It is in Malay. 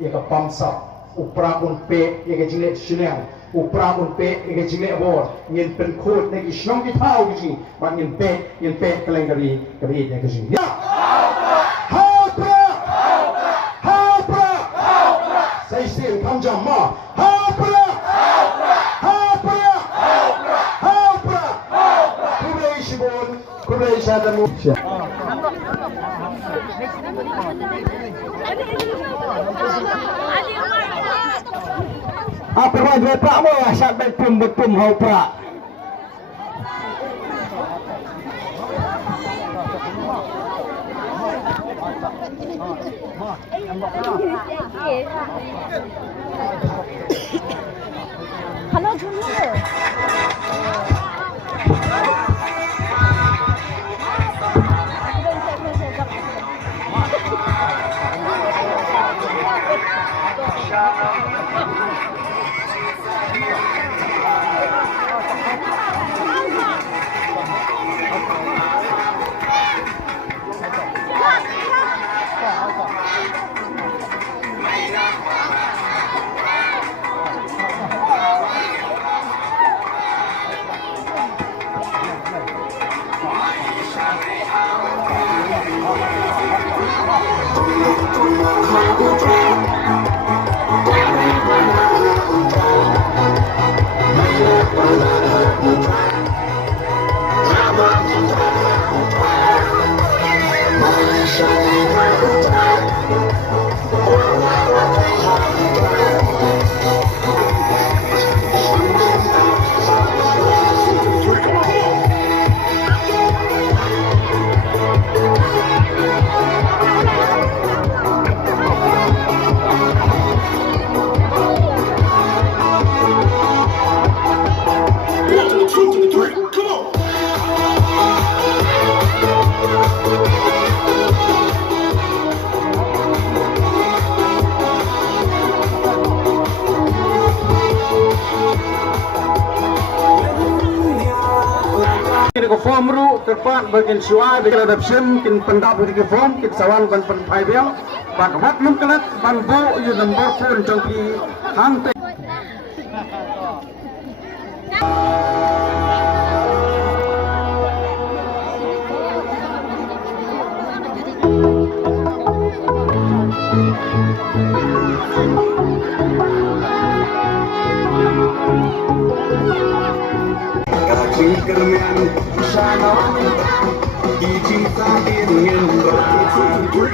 ia ka pamsa upra pun pe ia ka jile shinang upra pun pe ia ka jile bor ngin pen khot ne ki shnong ki thau ki ba ngin pe kaleng kari ne ki ya say still come jam ma Kurei ada musia. Apa yang Pak mo asal betum hau pra. Hello, Junior. Form ru tepat bagian suai bagian adoption kin pendap di form kin sawan ban pai biang ban hat num kelat ban bo you number 4 trong ki hang te Kermian sana izin sadir ingin berkumpul,